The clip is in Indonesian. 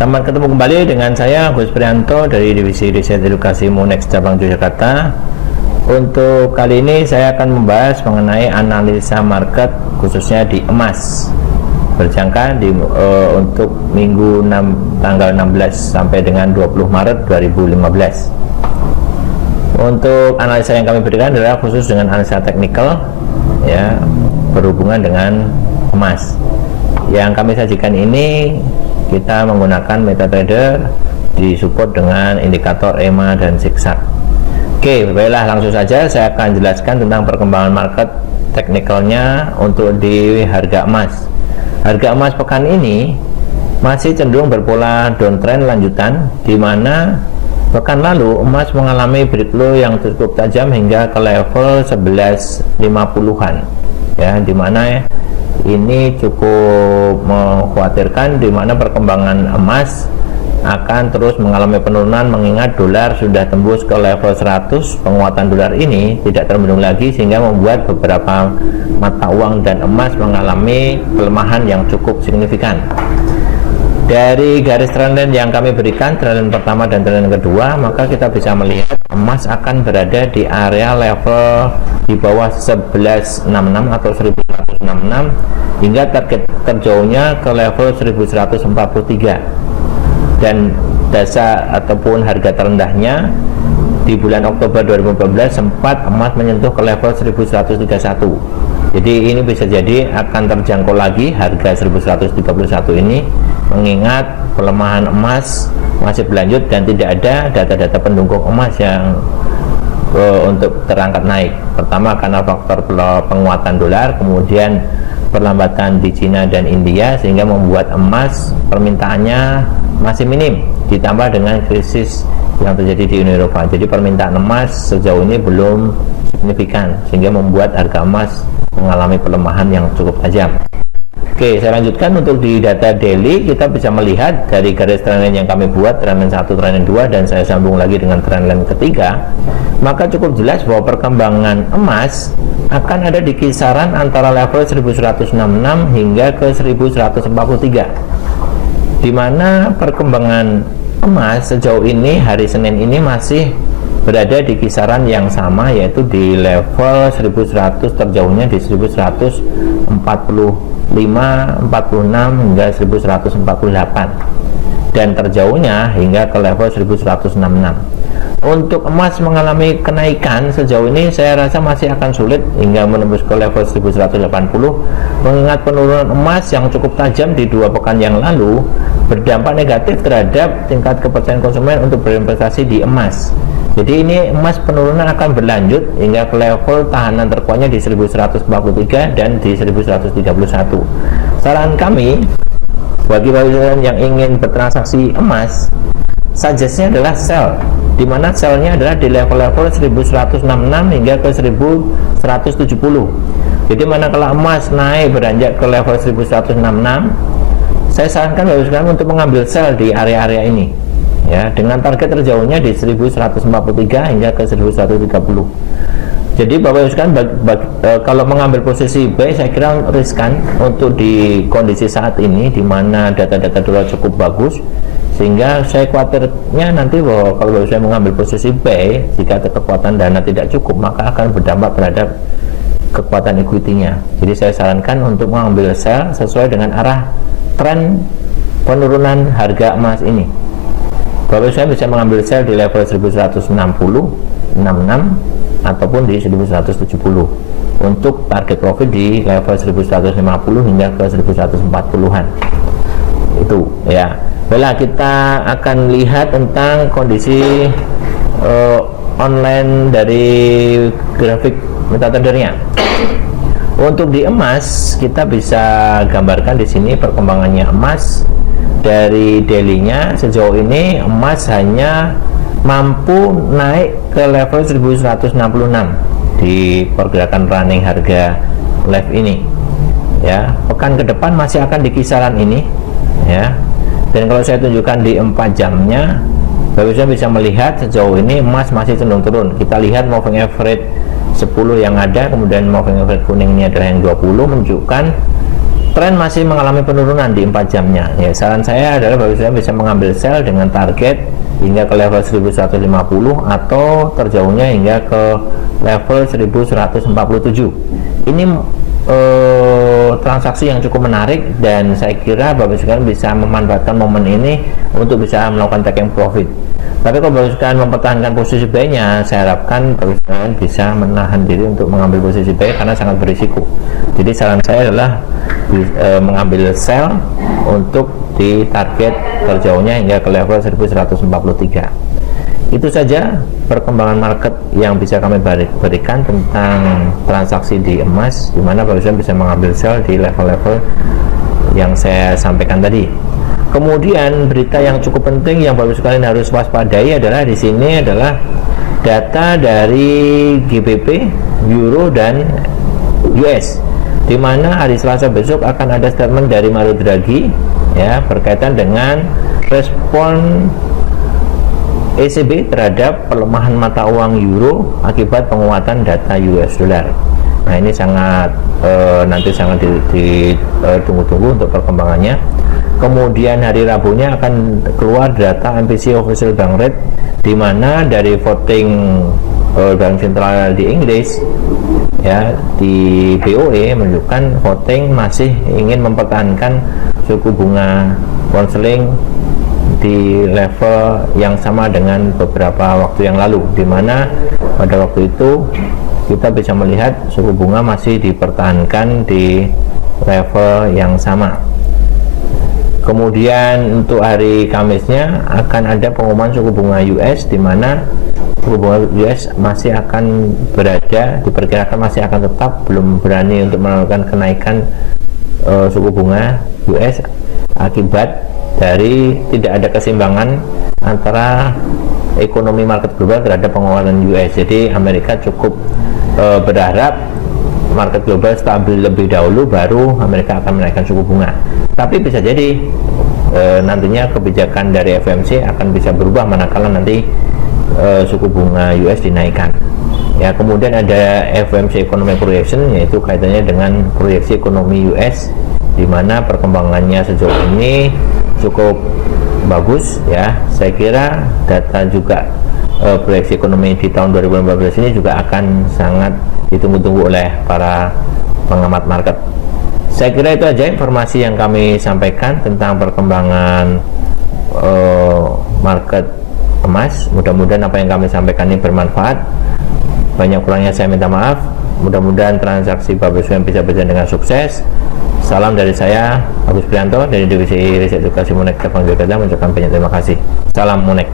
Selamat ketemu kembali dengan saya Gus Prianto dari Divisi Riset Edukasi Monex Cabang Yogyakarta. Untuk kali ini saya akan membahas mengenai analisa market khususnya di emas berjangka untuk minggu tanggal 16 sampai dengan 20 Maret 2015. Untuk analisa yang kami berikan adalah khusus dengan analisa teknikal, ya, berhubungan dengan emas. Yang kami sajikan ini kita menggunakan MetaTrader, disupport dengan indikator EMA dan zigzag. Oke, baiklah, langsung saja saya akan jelaskan tentang perkembangan market teknikalnya untuk di harga emas. Harga emas pekan ini masih cenderung berpola downtrend lanjutan, di mana pekan lalu emas mengalami breakthrough yang cukup tajam hingga ke level 11.50-an, ya, di mana ini cukup mengkhawatirkan, di mana perkembangan emas akan terus mengalami penurunan mengingat dolar sudah tembus ke level 100. Penguatan dolar ini tidak terbendung lagi sehingga membuat beberapa mata uang dan emas mengalami pelemahan yang cukup signifikan. Dari garis trendline yang kami berikan, trendline pertama dan trendline kedua, maka kita bisa melihat emas akan berada di area level di bawah 1166 atau 1166 hingga target terjauhnya ke level 1143, dan dasar ataupun harga terendahnya di bulan Oktober 2014 sempat emas menyentuh ke level 1131. Jadi ini bisa jadi akan terjangkau lagi harga 1131 ini, mengingat pelemahan emas masih berlanjut dan tidak ada data-data pendukung emas yang untuk terangkat naik. Pertama karena faktor penguatan dolar, kemudian perlambatan di Cina dan India sehingga membuat emas permintaannya masih minim, ditambah dengan krisis yang terjadi di Uni Eropa. Jadi permintaan emas sejauh ini belum signifikan sehingga membuat harga emas mengalami pelemahan yang cukup tajam. Oke, saya lanjutkan untuk di data daily. Kita bisa melihat dari garis trendline yang kami buat, trendline 1, trendline 2, dan saya sambung lagi dengan trendline ketiga, maka cukup jelas bahwa perkembangan emas akan ada di kisaran antara level 1166 hingga ke 1143, di mana perkembangan emas sejauh ini hari Senin ini masih berada di kisaran yang sama, yaitu di level 1100, terjauhnya di 1145, 46 hingga 1148, dan terjauhnya hingga ke level 1166. Untuk emas mengalami kenaikan sejauh ini saya rasa masih akan sulit hingga menembus ke level 1180, mengingat penurunan emas yang cukup tajam di 2 pekan yang lalu berdampak negatif terhadap tingkat kepercayaan konsumen untuk berinvestasi di emas. Jadi ini emas penurunan akan berlanjut hingga ke level tahanan terkuatnya di 1143 dan di 1131. Saran kami bagi yang ingin bertransaksi emas, suggestnya adalah sell, di mana sellnya adalah di level-level 1166 hingga ke 1170. Jadi manakala emas naik beranjak ke level 1166, saya sarankan Bapak sekalian untuk mengambil sell di area-area ini, ya, dengan target terjauhnya di 1143 hingga ke 1130. Jadi Bapak Ibu sekalian, kalau mengambil posisi buy saya kira riskan untuk di kondisi saat ini, di mana data-data dolar cukup bagus, sehingga saya khawatirnya nanti bahwa kalau saya mengambil posisi buy, jika kekuatan dana tidak cukup maka akan berdampak terhadap kekuatan equity-nya. Jadi saya sarankan untuk mengambil sell sesuai dengan arah tren penurunan harga emas ini. Bapak saya bisa mengambil sell di level 1160, 66 ataupun di 1170 untuk target profit di level 1150 hingga ke 1140-an. Itu ya. Baiklah, kita akan lihat tentang kondisi online dari grafik MetaTrader-nya. Untuk di emas kita bisa gambarkan di sini perkembangannya emas dari daily-nya. Sejauh ini emas hanya mampu naik ke level 1166 di pergerakan running harga live ini, ya. Pekan ke depan masih akan di kisaran ini, ya. Dan kalau saya tunjukkan di 4 jamnya, Bapak bisa melihat sejauh ini emas masih cenderung turun. Kita lihat moving average 10 yang ada, kemudian moving average kuning ini adalah yang 20, menunjukkan tren masih mengalami penurunan di 4 jamnya. Ya, saran saya adalah Bapak Ibu bisa mengambil sell dengan target hingga ke level 1150 atau terjauhnya hingga ke level 1147. Ini transaksi yang cukup menarik dan saya kira Bapak sekalian bisa memanfaatkan momen ini untuk bisa melakukan taking profit. Tapi kalau Bapak sekalian mempertahankan posisi buy-nya, saya harapkan Bapak sekalian bisa menahan diri untuk mengambil posisi buy karena sangat berisiko. Jadi saran saya adalah mengambil sell untuk di target terjauhnya hingga ke level 1143. Itu saja perkembangan market yang bisa kami berikan tentang transaksi di emas, di mana Bapak bisa mengambil sell di level-level yang saya sampaikan tadi. Kemudian berita yang cukup penting yang Bapak sekalian harus waspadai adalah di sini adalah data dari GBP, Euro dan US, di mana hari Selasa besok akan ada statement dari Mario Draghi ya berkaitan dengan respon ECB terhadap pelemahan mata uang euro akibat penguatan data US dollar. Nah, ini sangat nanti sangat ditunggu-tunggu untuk perkembangannya. Kemudian hari Rabunya akan keluar data MPC official bank rate, di mana dari voting bank sentral di Inggris ya di BOE menunjukkan voting masih ingin mempertahankan suku bunga konseling di level yang sama dengan beberapa waktu yang lalu, di mana pada waktu itu kita bisa melihat suku bunga masih dipertahankan di level yang sama. Kemudian untuk hari Kamisnya akan ada pengumuman suku bunga US, di mana suku bunga US masih akan berada, diperkirakan masih akan tetap belum berani untuk melakukan kenaikan suku bunga US akibat dari tidak ada keseimbangan antara ekonomi market global terhadap penguatan US. Jadi Amerika cukup berharap market global stabil lebih dahulu, baru Amerika akan menaikkan suku bunga. Tapi bisa jadi nantinya kebijakan dari FOMC akan bisa berubah manakala nanti suku bunga US dinaikkan. Ya, kemudian ada FOMC Economic Projection, yaitu kaitannya dengan proyeksi ekonomi US, di mana perkembangannya sejauh ini cukup bagus ya. Saya kira data juga proyeksi ekonomi di tahun 2015 ini juga akan sangat ditunggu-tunggu oleh para pengamat market. Saya kira itu aja informasi yang kami sampaikan tentang perkembangan market emas. Mudah-mudahan apa yang kami sampaikan ini bermanfaat. Banyak kurangnya saya minta maaf. Mudah-mudahan transaksi Bapak Ibu bisa berjalan dengan sukses. Salam dari saya, Agus Prianto, dari Divisi Riset Edukasi Monex Bank Bca, mengucapkan banyak terima kasih. Salam Monex.